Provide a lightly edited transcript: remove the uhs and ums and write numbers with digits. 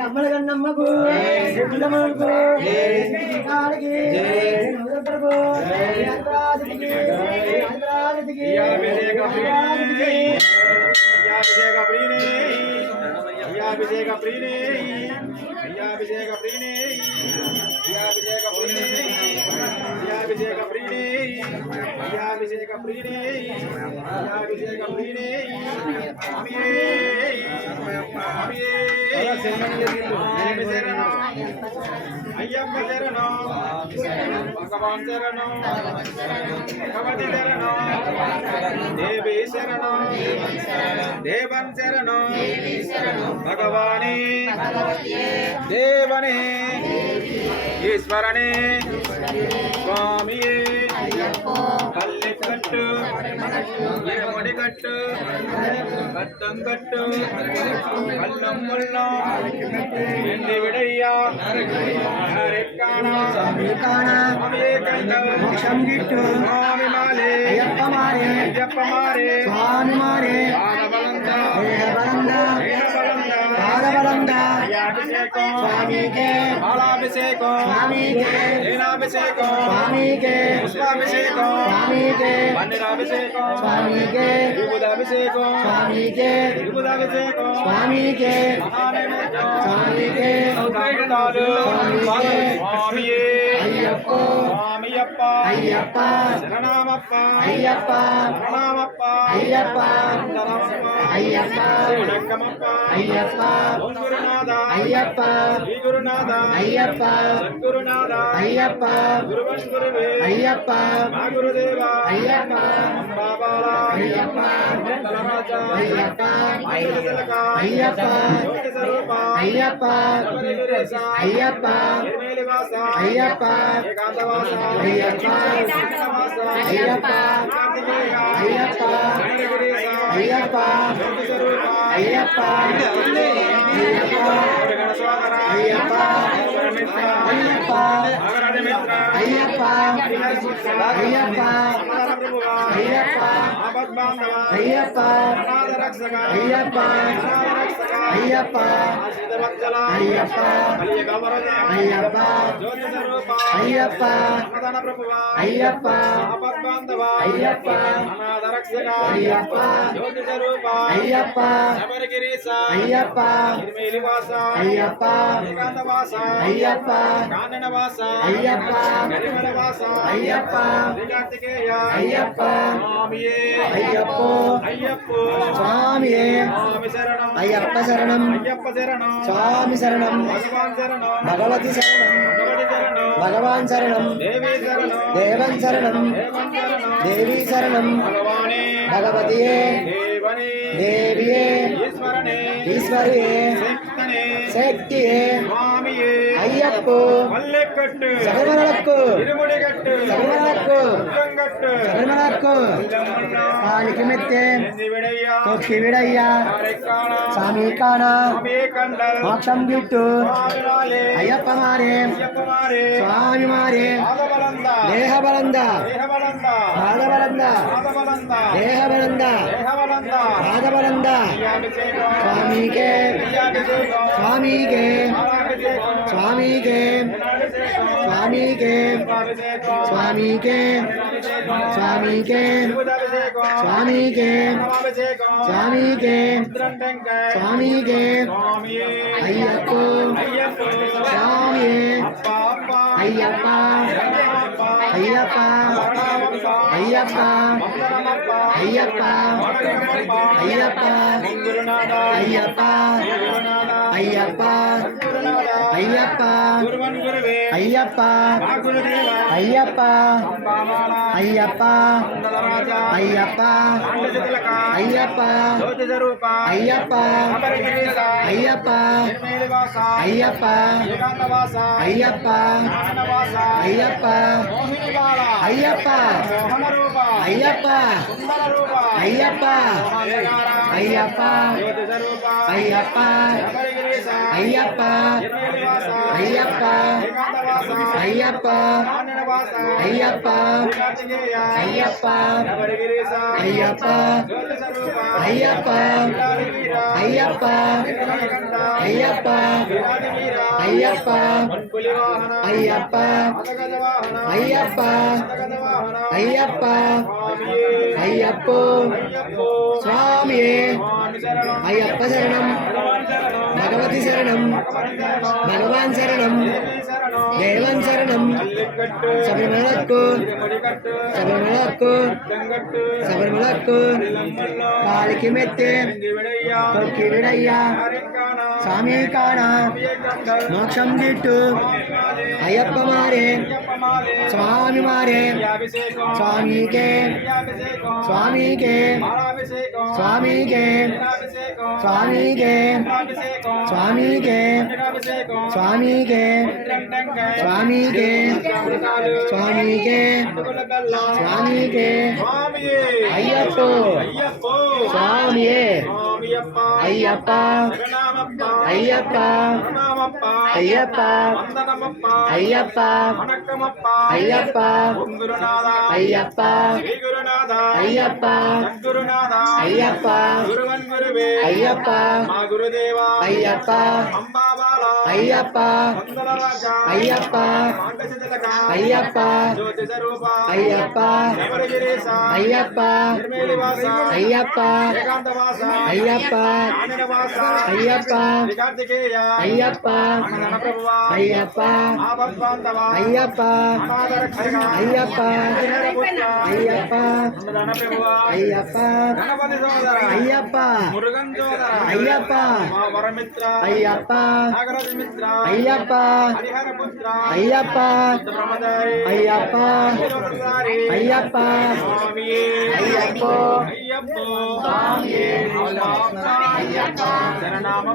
అమ్మల కన్నమ్మకు అయ్యప్ప శరణం భగవాన్ శరణం భగవతి శరణం దేవి శరణం దేవన్ శరణం భగవానే దేవనే ఈశ్వరనే స్వామియే పల్లెకట్టు ఇరమడికట్టు కట్టంగట్టు కల్లం ముల్లం ఎండి విడయ్యా మోక్షం గిట్టు స్వామి మారే అయ్యప్ప మారే అయ్యప్ప మారే స్వామి మారే పాదబలంగా స్వామికే పాలాభిషేకం స్వామికే నీలాభిషేకం స్వామికే పుష్పాభిషేకం స్వామికే పన్నీరాభిషేకం స్వామికే విభూదాభిషేకం స్వామికే విభూదాభిషేకం స్వామికే మహానైవేద్యం స్వామికే సౌదాలు స్వామియే అయ్యప్ప స్వామియప్ప అయ్యప్ప శరణమప్ప అయ్యప్ప శరణమప్ప అయ్యప్ప శరణమప్ప అయ్యప్ప శరణమప్ప అయ్యప్ప ఓం గురునాథ అయ్యప్ప శ్రీ గురునాథ అయ్యప్ప సద్గురునాథ అయ్యప్ప గురువన్ గురువే అయ్యప్ప మా గురుదేవ అయ్యప్ప బాబాల అయ్యప్ప తలరాజ అయ్యప్ప మాయలక అయ్యప్ప జ్యోతి స్వరూప అయ్యప్ప శబరిగిరీశ అయ్యప్ప నిర్మేలివాస అయ్యప్ప ఏకాంతవాస అయ్యప్ప ఏకాంతవాస అయ్యప్ప కార్తికేయ అయ్యప్ప శబరిగిరీశ అయ్యప్ప జ్యోతి స్వరూప అయ్యప్ప అయ్యప్ప గణ సోదర అయ్యప్ప మిత్ర అయ్యప్ప మగరాజ మిత్ర అయ్యప్ప అయ్యప్ప అయ్యప్ప ఆపద్బాంధవ అయ్యప్ప అనాథ రక్షక అయ్యప్ప అనాథ రక్షక అయ్యప్ప ఆశ్రితవత్సల అయ్యప్ప కలియుగ వరద అయ్యప్ప జ్యోతి స్వరూప అయ్యప్ప అన్నదాన ప్రభువ అయ్యప్ప ఆపద్బాంధవ అయ్యప్ప అనాథ రక్షక అయ్యప్ప జ్యోతి స్వరూప అయ్యప్ప శబరిగిరీశ అయ్యప్ప నిర్మేలివాస అయ్యప్ప ఏకాంతవాస అయ్యప్ప కాననవాస అయ్యప్ప గరిమలవాస అయ్యప్ప శ్రీకార్తికేయ అయ్యప్ప స్వామియే అయ్యప్ప అయ్యప్ప స్వామియే స్వామి శరణం అయ్యప్ప శరణం అయ్యప్ప శరణం స్వామి శరణం భగవాన్ శరణం భగవతి శరణం భగవతి శరణం భగవాన్ శరణం దేవి శరణం దేవన్ శరణం దేవన్ శరణం దేవి శరణం భగవానే భగవతియే దేవనే దేవియే ఈశ్వరనే ఈశ్వరియే శక్తనే శక్తియే స్వామియే అయ్యప్ప మల్లెకట్టు శబరిమలకు తిరుముడిగట్టు శబరిమలకు ఉల్లంగట్టు శబరిమలకు ఉల్లంగన్న కాలికి మెత్తే ఎందివిడయ్యా తొక్కి విడయ్యా కారెక్కాణ స్వామి కాణ స్వామి కండల్ మోక్షం గిట్టు స్వామిలాలే అయ్యప్ప మారే అయ్యప్ప మారే స్వామి మారే పాదబలంద దేహ బలంద దేహబలంద పాదబలంద పాదబలంద దేహ బలంద దేహబలంద పాదబలంద అభిషేకం స్వామికే అభిషేకం స్వామికే అభిషేకం స్వామికే అభిషేకం స్వామికే అభిషేకం స్వామికే స్వామికే అభిషేకం స్వామికే అభిషేకం స్వామికే రుద్రంటంకై స్వామికే స్వామియే అయ్యప్ప అయ్యప్ప స్వామియే అప్ప అప్ప అయ్యప్ప అప్ప అయ్యప్ప అయ్యప్ప వందనమప్ప అయ్యప్ప వడగమప్ప అయ్యప్ప గురునాథ అయ్యప్ప గురునాథ అయ్యప్ప గురునాథ అయ్యప్ప గురువన్ గురువే అయ్యప్ప మా గురుదేవ అయ్యప్ప అంబామాల అయ్యప్ప వందనరాజ అయ్యప్ప ఆండజతులక అయ్యప్ప జ్యోతి స్వరూప అయ్యప్ప శబరిగిరీశ అయ్యప్ప నిర్మేలివాస అయ్యప్ప ఏకాంతవాస అయ్యప్ప కాననవాస అయ్యప్ప మోహినిబాల అయ్యప్ప మోహన రూప అయ్యప్ప సుందర రూప అయ్యప్ప అయ్యప్ప జ్యోతి స్వరూప అయ్యప్ప శబరిగిరీశ అయ్యప్ప నిర్మేలివాస అయ్యప్ప ఏకాంతవాస అయ్యప్ప కాననవాస అయ్యప్ప శ్రీకార్తికేయ అయ్యప్ప శబరిగిరీశ అయ్యప్ప జ్యోతి స్వరూప అయ్యప్ప వీరాదివీర అయ్యప్ప వీరకంఠ అయ్యప్ప వీరాదివీర అయ్యప్ప పులి వాహన అయ్యప్ప అతగజ వాహన అయ్యప్ప అతగజ వాహన అయ్యప్ప స్వామియే అయ్యప్ప అయ్యప్పో స్వామియే స్వామి శరణం అయ్యప్ప శరణం భగవాన్ శరణం భగవతి శరణం భగవాన్ శరణం భగవాన్ శరణం దేవి శరణం దేవన్ శరణం మల్లికట్టు శబరిమలకు తిరుముడికట్టు శబరిమలకు గంగట్టు శబరిమలకు లంగల్లో కాలికి మెత్తే దివిడయ్యా తొక్కి విడయ్యా కారెక్కాన స్వామి కాణ కండల్ మోక్షం గిట్టు అయ్యప్ప మారే అయ్యప్ప మాలే స్వామి మారే అభిషేకం స్వామికే అభిషేకం స్వామికే పాలాభిషేకం స్వామికే అభిషేకం స్వామికే అభిషేకం స్వామికే అభిషేకం స్వామికే స్వామికే స్వామికే స్వామికే స్వామియే అయ్యప్ప అయ్యప్ప స్వామియే స్వామియప్ప అయ్యప్ప జగన్నామప్ప అయ్యప్ప ప్రణామప్ప అయ్యప్ప వందనమప్ప అయ్యప్ప వణక్కమప్ప అయ్యప్ప ఓం గురునాథ అయ్యప్ప శ్రీ గురునాథ అయ్యప్ప సద్గురునాథ అయ్యప్ప గురువన్ గురువే అయ్యప్ప మా గురుదేవ అయ్యప్ప అంబాబాల అయ్యప్ప వందనరాజ అయ్యప్ప పాండశతిలక అయ్యప్ప జ్యోతి స్వరూప అయ్యప్ప శబరిగిరీశ అయ్యప్ప నిర్మేలివాస అయ్యప్ప ఏకాంతవాస అయ్యప్ప కాననవాస అయ్యప్ప శ్రీకార్తికేయ అయ్యప్ప అన్నదాన ప్రభువా అయ్యప్ప ఆపద్బాంధవ అయ్యప్ప అనాథరక్షక అయ్యప్ప హరిహరపుత్ర అయ్యప్ప అన్నదాన ప్రభువా అయ్యప్ప గణపతి సోదర అయ్యప్ప మురుగన్ సోదర అయ్యప్ప మా వరమిత్ర అయ్యప్ప నాగరాజ మిత్ర అయ్యప్ప హరిహరపుత్ర అయ్యప్ప బ్రహ్మచారి అయ్యప్ప వీరవరసారి అయ్యప్ప స్వామియే అయ్యప్ప అయ్యప్ప స్వామియే అయ్యప్ప శరణామ